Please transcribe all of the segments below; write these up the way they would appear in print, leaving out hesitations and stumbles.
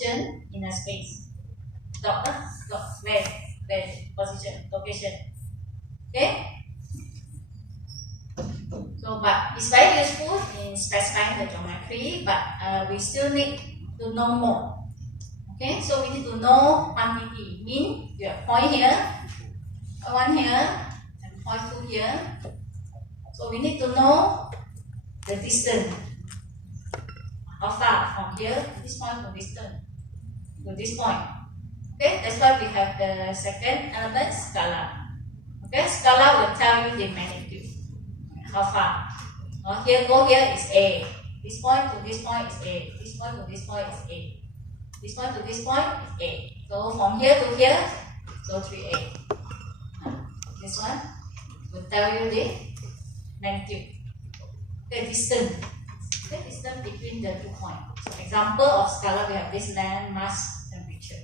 position in a space. Where position, location. Okay? So, but it's very useful in specifying the geometry, but we still need to know more. Okay, so we need to know quantity. Mean you have point here, point 1 here, and point 2 here. So we need to know the distance. How far from here to this point to distance to this point. Okay, that's why we have the second element, scalar. Okay, scalar will tell you the magnitude. How far? Here is A. This point to this point is A. This point to this point is A. This point to this point is A. So from here to here, so 3A. This one will tell you the magnitude. The distance. The distance between the 2 points. So example of scalar, we have this land, mass, temperature.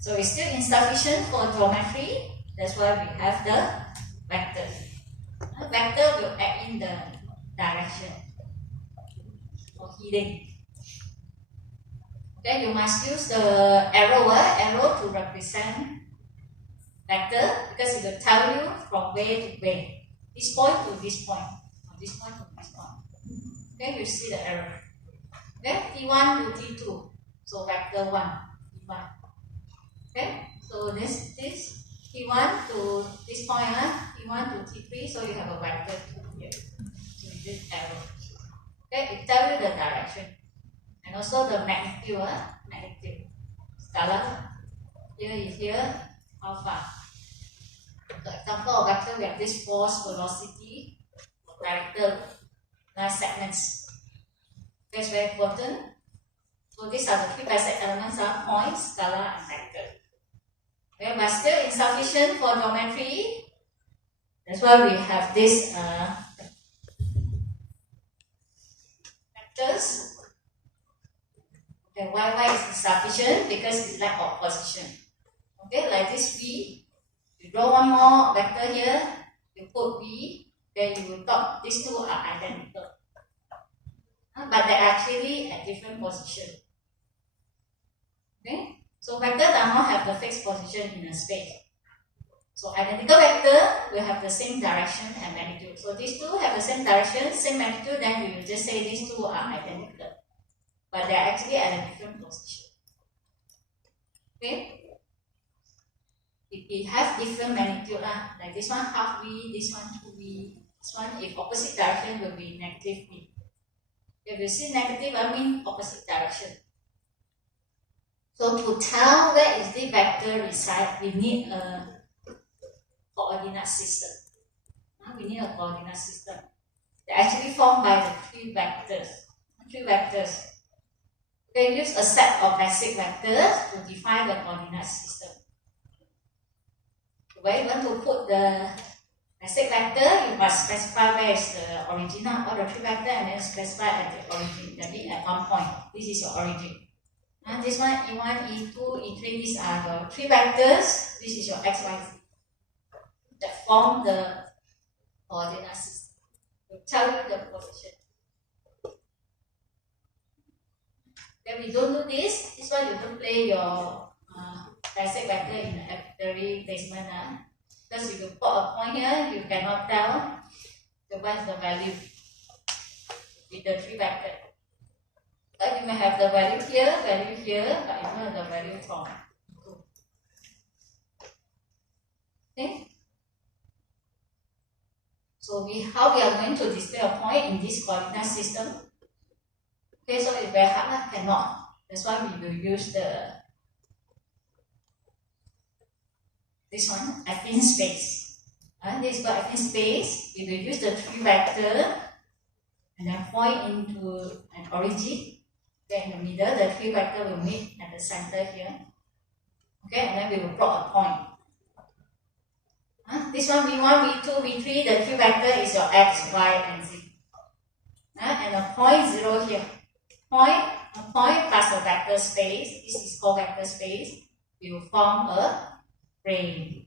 So it's still insufficient for geometry. That's why we have the vector. A vector will add in the direction for heading. Okay, you must use the arrow to represent vector because it will tell you from where to where. This point to this point, or this point to this point. Okay, you see the arrow. Okay, T1 to T2. So vector 1, T1. Okay, so this T1 to this point, T1 to T3, so you have a vector 2 here. So this arrow. Okay, it tells you the direction. And also the magnitude, magnitude. Scalar. Here is here, how far. So example of vector, we have this force, velocity, director, segments. That's very important. So these are the 3 basic elements are points, scalar, and vector. Okay, but still insufficient for geometry. That's why we have this vectors. Okay, why is insufficient? Because it's lack of position. Okay, like this V. You draw one more vector here. You put V. Then you will thought these two are identical. But they're actually at different position. Okay, so vector does not have the fixed position in a space. So identical vector will have the same direction and magnitude. So these two have the same direction, same magnitude, then we will just say these two are identical. But they're actually at a different position. Okay? It has different magnitude, like this one half V, this one 2V. This one, if opposite direction, will be negative V. If you see negative, I mean opposite direction. So to tell where is the vector reside, we need a coordinate system. We need a coordinate system. They're actually formed by the 3 vectors. 3 vectors. They use a set of basic vectors to define the coordinate system. Where you want to put the basic vector, you must specify where is the origin of the 3 vector and then specify at the origin. That means at one point, this is your origin. And this one, E1, E2, E3, these are the 3 vectors. This is your X, Y, Z. That form the coordinate system. Will tell you the position. When we don't do this, this one you don't play your basic vector in the arbitrary placement. Because if you put a point here, you cannot tell what is the value with the 3 vector. But you may have the value here, but you don't have the value from 2. Okay? So how we are going to display a point in this coordinate system? Okay, so it's very hard, cannot. That's why we will use this one, affine space. This is called affine space. We will use the 3 vector and then point into an origin. Then in the middle, the 3 vector will meet at the center here. Okay, and then we will plot a point. This one, V1, V2, V3, the 3 vector is your X, Y, and Z. And a point 0 here. A point plus a vector space, this is called vector space, will form a frame.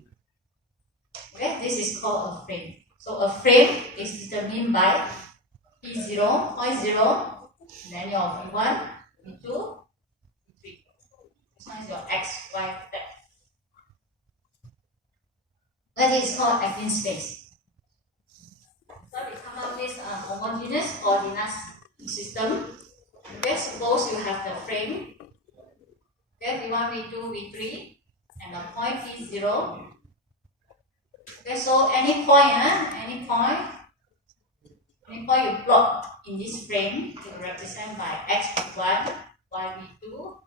Okay, this is called a frame. So a frame is determined by P0, point 0, and then your V1, V2, V3. This one is your x, y vector. That is called eigenspace. So we come up with a homogeneous coordinate system. Okay, suppose you have the frame. Okay, V1, V2, V3, and the point P0. Okay, so any point you plot in this frame is represented by x V1, y V2,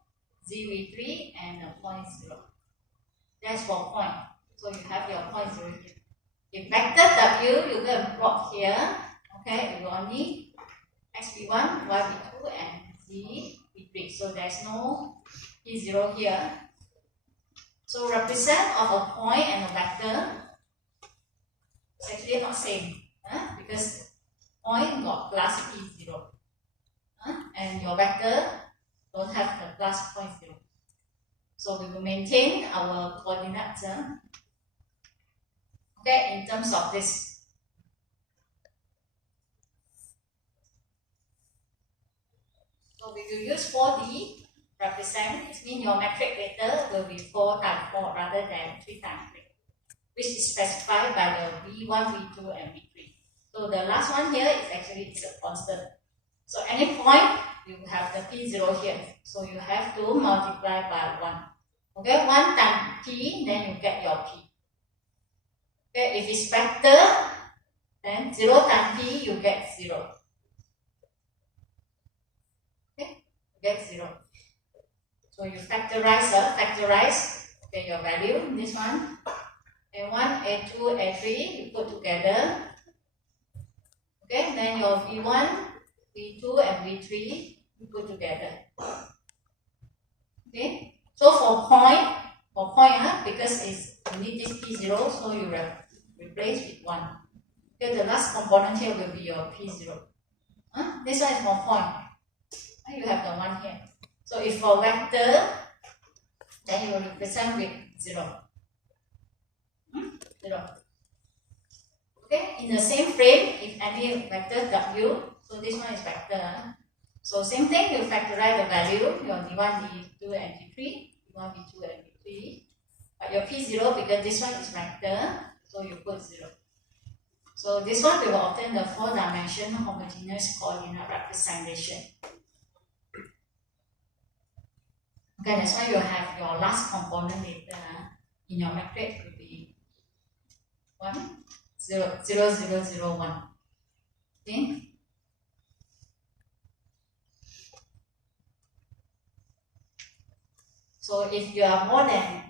z V3, and the point 0. That's for point. So you have your point 0 here. If vector W, you go and plot here. Okay, you only x V1, y V2, and z V3. So there's no P0 here. So represent of a point and a vector is actually not same, because point got plus P0, and your vector don't have the plus point 0. So we will maintain our coordinates, okay, in terms of this. So we will use 4D represent. It means your metric vector will be 4 times 4 rather than 3 times 3, which is specified by the V1, V2, and V3. So the last one here is actually a constant. So any point, you have the P0 here. So you have to multiply by 1. Okay, 1 times P, then you get your P. Okay, if it's vector, then 0 times P, you get 0. Okay, you get 0. So you factorize, okay, your value, this one. A1, A2, A3, you put together. Okay, then your V1, V2, and V3, you put together. Okay, so for point, because you need this P0, so you replace with 1. Okay, the last component here will be your P0. This one is for point. You have the 1 here. So if for vector, then you will represent with 0. 0. Okay, in the same frame, if any vector W, so this one is vector. So same thing, you factorize the value, your D1, D2, and D3, D1, D2, and D3. But your P0, because this one is vector, so you put 0. So this one we will obtain the 4-dimensional homogeneous coordinate representation. Okay, that's why you have your last component later in your matrix will be 1, 0, 0, 0, 0, 1. Okay. So if you are more than,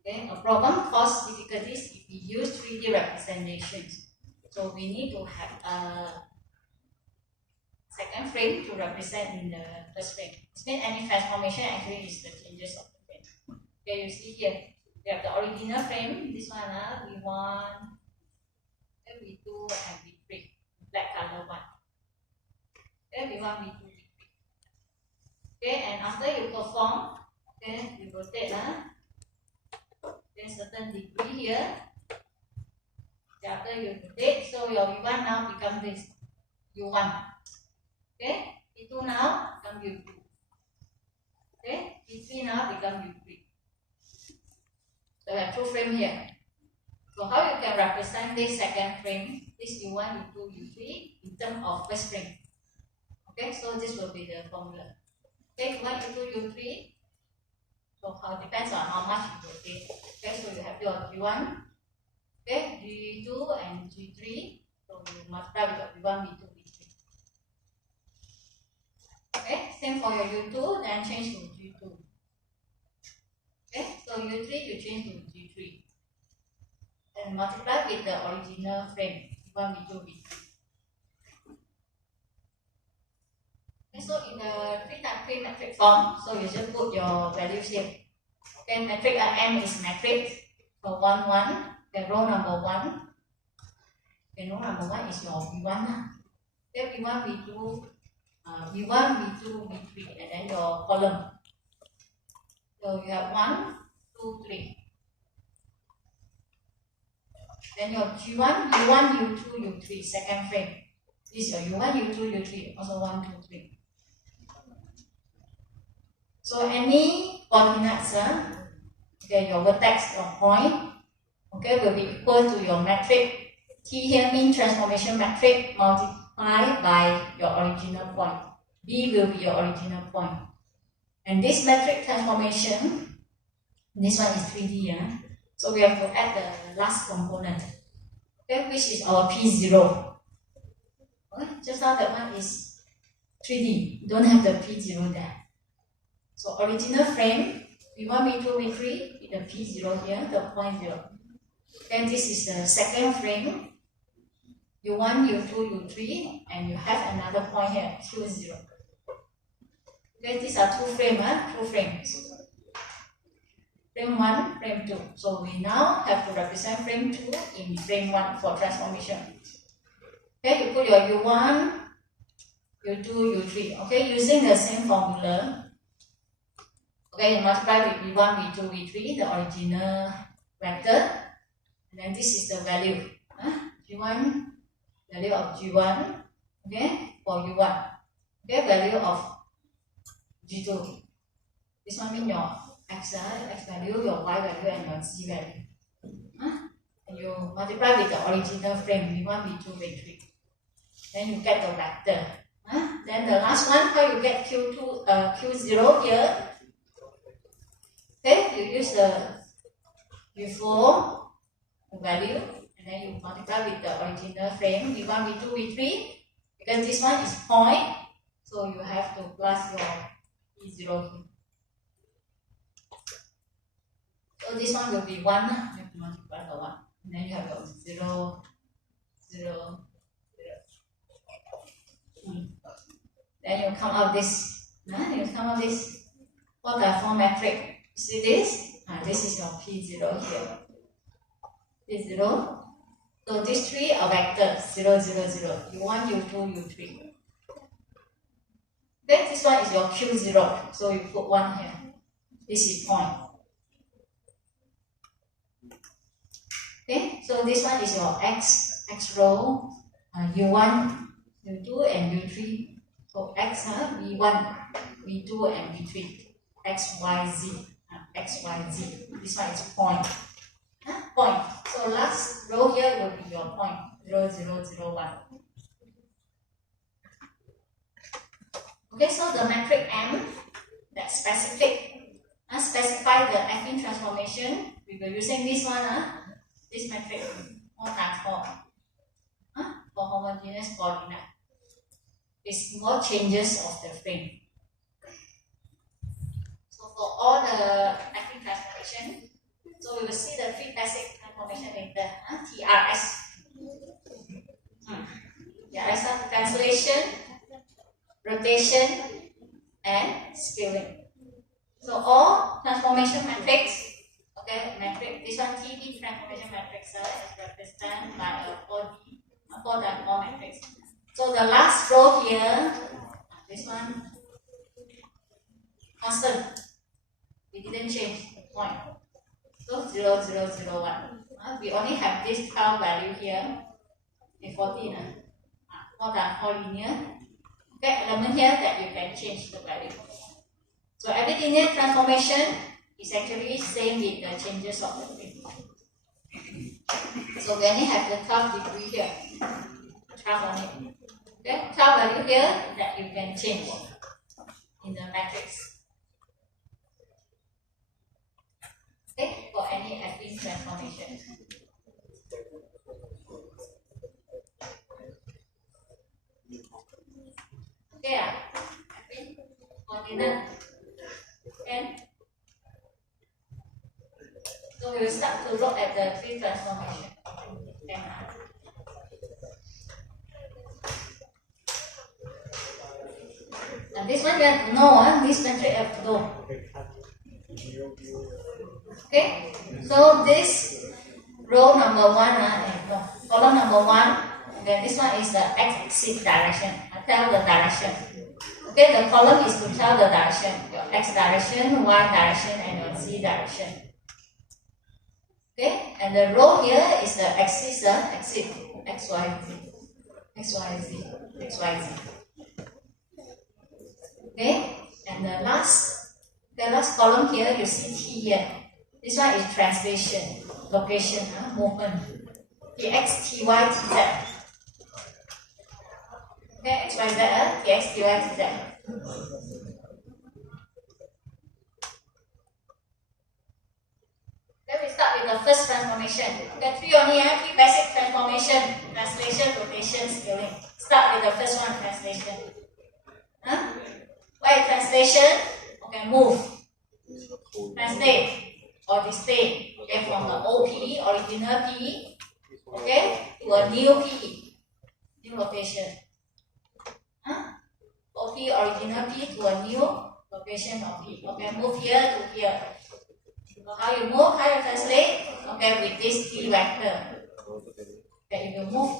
okay, a problem cause difficulties if we use 3D representations. So we need to have a second frame to represent in the first frame. It means any transformation actually is the changes of the frame. Okay, you see here, we have the original frame, this one, V1, V2, and V3, black color one. Okay, V1, V2, V3. Okay, and after you perform, okay, you rotate, then certain degree here. Okay, after you rotate, so your V1 now becomes this, U1. Okay, V2 now become U2. Okay, V3 now become U3. So we have 2 frames here. So how you can represent this second frame, this U1, U2, U3 in terms of first frame? Okay, so this will be the formula. Okay, U1, U2, U3. So how depends on how much you rotate. Okay, so you have your G1, okay, G2 and G3. So you multiply with your V1, V2, V3. Okay, same for your U2, then change to G2. Okay, so U3 you change to G3. Then multiply with the original frame, V1, V2, V3. Okay, so in the 3x3 matrix form, so you just put your values here. Okay, matrix M is matrix. So 1, 1, okay, row number 1. Okay, row number 1 is your V1. Okay, V1, V2, V1, V2, V3, and then your column. So you have 1, 2, 3. Then your G1, U1, U2, U3, second frame. This is your U1, U2, U3, also 1, 2, 3. So any coordinates, okay, your vertex or point, okay, will be equal to your metric. T here means transformation metric multiplied by your original point. B will be your original point. And this metric transformation, this one is 3D, yeah? So we have to add the last component, okay, which is our P0. Okay? Just now that one is 3D, you don't have the P0 there. So original frame, V1, V2, V3, with the P0 here, the point 0. Then this is the second frame, U1, U2, U3, and you have another point here, Q0. Okay, these are two frames. Frame 1, frame 2. So we now have to represent frame 2 in frame 1 for transformation. Okay, you put your U1, U2, U3. Okay, using the same formula. Okay, you multiply with V1, V2, V3, the original vector. And then this is the value. G1, value of G1. Okay, for U1. Okay, value of G2. This one means your X value, your Y value, and your Z value. And you multiply with the original frame, V1, V2, V3. Then you get the vector. Then the last one, how you get Q0 here? Okay, you use the before value, and then you multiply with the original frame, V1, V2, V3. Because this one is point, so you have to plus your P0 here. So this one will be 1, you have to multiply by 1. And then you have your 0, 0, 0. Then you come out this. You come out this 4x4 metric. See this? This is your P0 here. P0. So these three are vectors 0, 0, 0. U1, U2, U3. Then this one is your Q0. So you put 1 here. This is point. Okay, so this one is your X row, U1, U2, and U3. So X, V1, V2, and V3. X, Y, Z. X, Y, Z. This one is point. Point. So last row here will be your point. 0, 0, 0, 1. Okay, so the metric M, that specific, specify the affine transformation. We were using this one, this metric, 4x4, for homogeneous coordinate. It's more changes of the frame. So for all the affine transformation, so we will see the three basic transformation later. TRS. TRS are cancellation, rotation, and scaling. So all transformation matrix, okay, metric, this one TB transformation matrix is represented by a 4x4 matrix. So the last row here, this one, constant. We didn't change the point. So 0, 0, 0, 1. We only have this 12 value here. Okay, 14. 4x4 linear. Okay, element here that you can change the value. So every linear transformation is actually same with the changes of the frame. So we only have the 12 degree here. 12 on it. Okay, 12 value here that you can change in the matrix. Okay, for any affine transformation. Okay, affine coordinate. And so we will start to look at the three transformation. Now this one you have to know, this metric you have to know. Okay, so this row number 1, column number 1, then this one is the x-axis direction. I tell the direction. Okay, the column is to tell the direction, your x direction, y direction, and your z direction. Okay, and the row here is the axis, x, y, z, x, y, z, x, y, z. Okay, and the last The last column here, you see T here. This one is translation, location, movement. Tx, Ty, Tz. Okay, X, Y, Z, Tx, Ty, Tz. Then we start with the first transformation. Okay, three only, three basic transformation: translation, rotation, scaling. Start with the first one, translation. What is translation? Okay, move, translate or display. Okay, from the OP, original P, okay, to a new P, new location. OP, original P to a new location of P. Okay, move here to here. So how you move, how you translate? Okay, with this T vector. Okay, you move.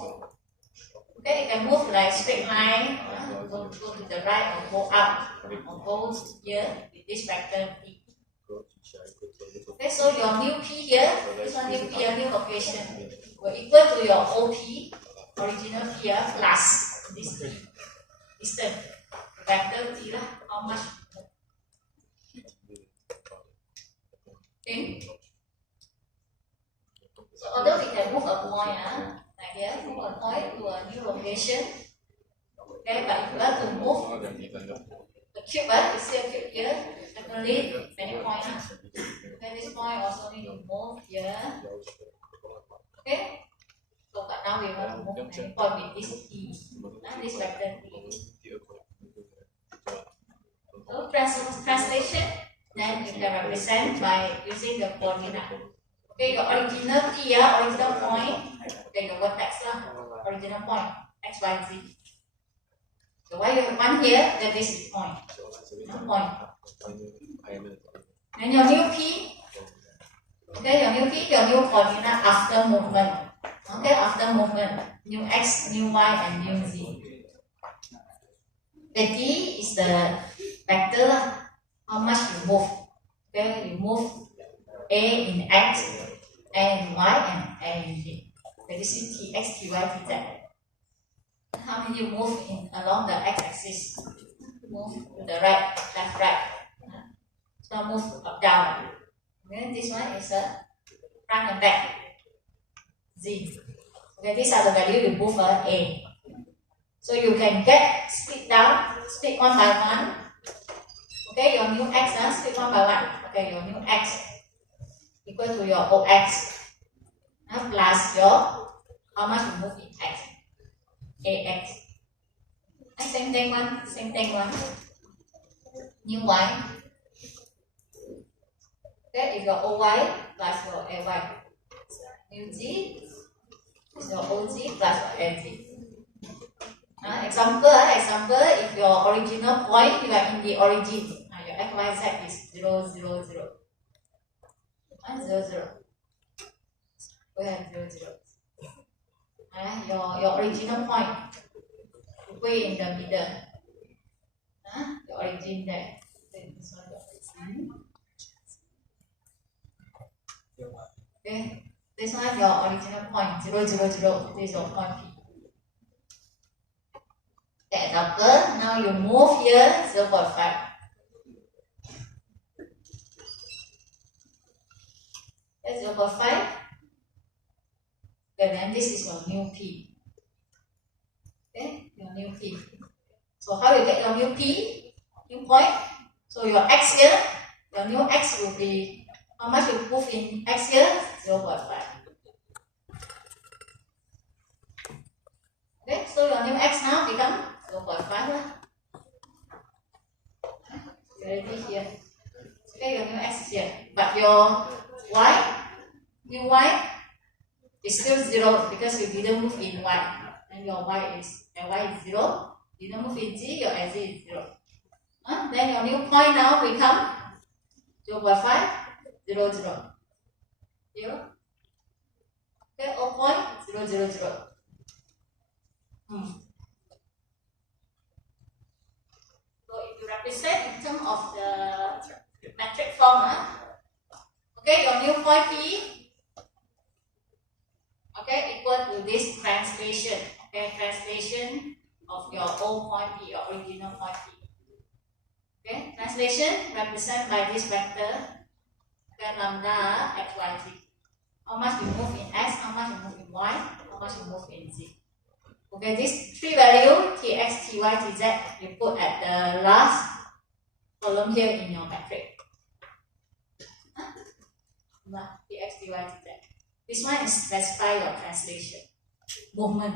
Okay, you can move like straight line, go to the right or go up or go here with this vector P. Okay, so your new P here, this one new P, a new location, will equal to your OP, original P here, plus this T, distance, vector T lah, how much? Okay. So although we can move a point, like here, move a point to a new location. Okay, but if you want to move the cube, you see a cube here, definitely many points. Okay, this point also need to move here. Okay. So but now we want to move many point with this T, this vector T. So translation, then you can represent by using the coordinate. Okay, your original T, original point. Okay, your vertex original point, X, Y, Z. So why you have one here, then this is point. Point. Then your new P. Okay, your new P, your new coordinate after movement. Okay, after movement, new X, new Y, and new Z. The D is the vector, how much you move. Okay, you move A in X, A in Y, and A in Z. Okay, this is Tx, Ty, Tz. How many you move along the x-axis? Move to the right, left, right. So move up, down. Okay, this one is a front and back. Z. Okay, these are the value you move A. So you can get split down, split one by one. Okay, your new X split one by one. Okay, your new X equal to your OX plus your how much you move in X. AX. And same thing one. New Y. Okay, is your OY plus your AY. New Z is your OZ plus your AZ. Example, if your original point, you are in the origin, your XYZ is 0, 0, 0. 0, 0. We have 0, 0. Your original point, way in the middle. Your origin there. Okay, this one your original point, 0, 0, 0. This is your point P. Okay, example, now you move here 0.5. That's 0.5. Okay, then this is your new P. Okay, your new P. So how you get your new P? New point. So your X here, your new X will be, how much you move in X here? 0.5. Okay, so your new X now become 0.5. Already here. Okay, your new X is here. But your Y, new Y, is still 0 because you didn't move in Y. And your Y is 0. You didn't move in Z, your Z is 0. Then your new point now become 0.5, 0, 0. 0. Okay, 0.0, 0, 0. So if you represent in terms of the metric form, okay, your new point P, okay, equal to this translation. Okay, translation of your old point P, your original point P. Okay, translation represented by this vector, okay, lambda x, y, z. How much we move in x, how much we move in y, how much we move in z. Okay, these three values, tx, ty, tz, you put at the last column here in your matrix. Tx, ty, tz. This one is specify your translation. Movement.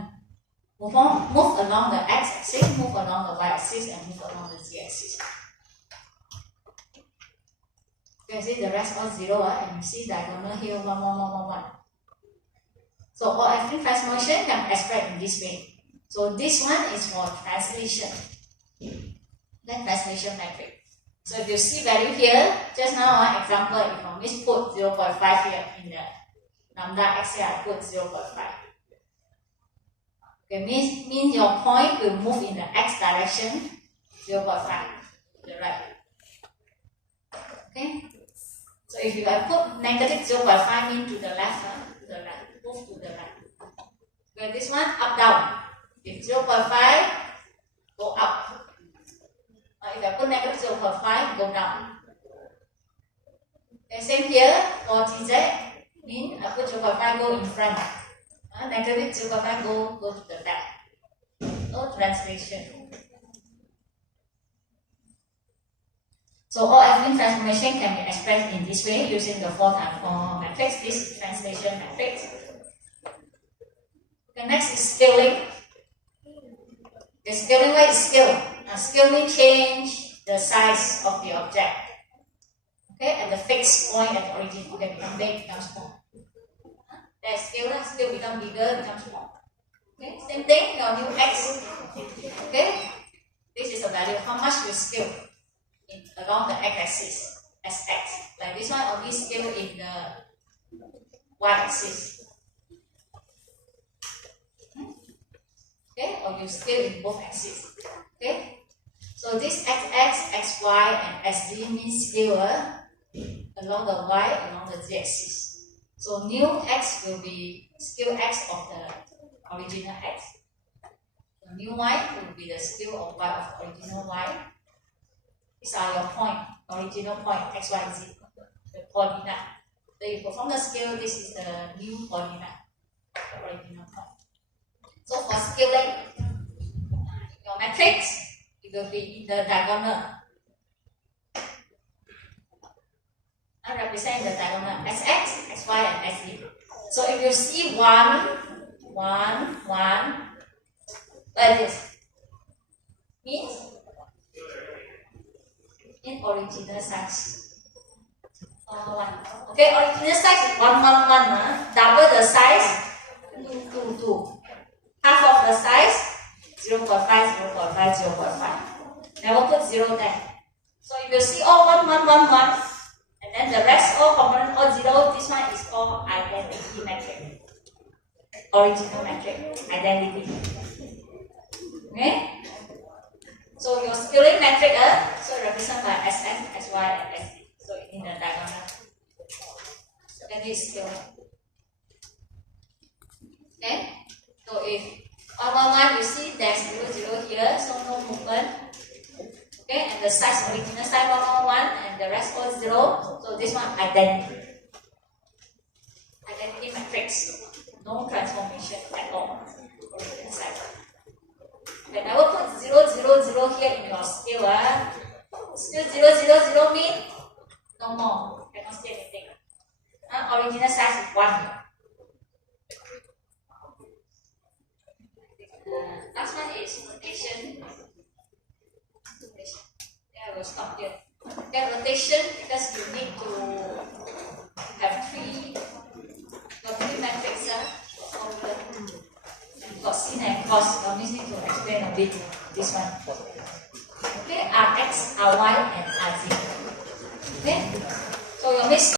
Move along the x-axis, move along the y-axis, and move along the z-axis. You can see the rest all 0, and you see diagonal here 1, 1, 1, 1, 1. So all affine transformation can be expressed in this way. So this one is for translation. Then translation matrix. So if you see value here, just now example, if I miss put 0.5 here in the lambda x here, I put 0.5. Okay, means your point will move in the x direction 0.5 to the right. Okay. So if you put negative 0.5 mean to the left, move to the right. Okay, this one up down. If 0.5 go up. If I put negative 0.5 go down. Okay, same here for tz mean I put 0.5 go in front. Negative 0.5 go to the back. No translation. So all affine transformation can be expressed in this way using the 4x4 matrix, this translation matrix. The next is scaling. The scaling, what is scale? Scale means change the size of the object. Okay, at the fixed point at the origin, okay, become big, become small. The scale become bigger, become small. Okay, same thing, your new x. Okay, this is a value of how much you scale along the x-axis, sx. Like this one, only scale in the y-axis. Okay, or you scale in both axes. Okay, so this xx, xy, and sz means scale along the y, along the z-axis. So new x will be scale x of the original x. The new y will be the scale of y of the original y. These are your point, original point, x, y, z, the coordinate. So you perform the scale, this is the new coordinate, the original point. So for scaling, your matrix, it will be in the diagonal. I represent the diagonal sx, xy, and sz. So if you see 1, 1, 1, like this, means in original size. 1. Okay, original size is 1, 1, 1. Double the size, 2, 2, 2. Half of the size, 0.5, 0.5, 0.5. Never put 0 there. So if you see all 1, 1, 1, 1, and then the rest all component all 0, this one is called identity matrix. Original matrix, identity. Okay? So your scaling matrix, so represented by Sx, Xy, and Sz. So in the diagonal. Then this scale. Okay? So if 1, 1, 1, you see there's 0, 0 here, so no movement. Okay, and the size, original size 1, 1, 1, and the rest all 0. So this one identity. Identity matrix. No transformation at all. Original size. When I will put 0, 0, 0 here in your scale, still 0, 0, 0 mean no more. Cannot see anything. Original size is 1. Last one is rotation. Yeah, I will stop here. Okay, rotation, because you need to have three matrices over and cosine and cos. I need to explain a bit this one. Okay, Rx, Ry, and Rz. Okay, so your next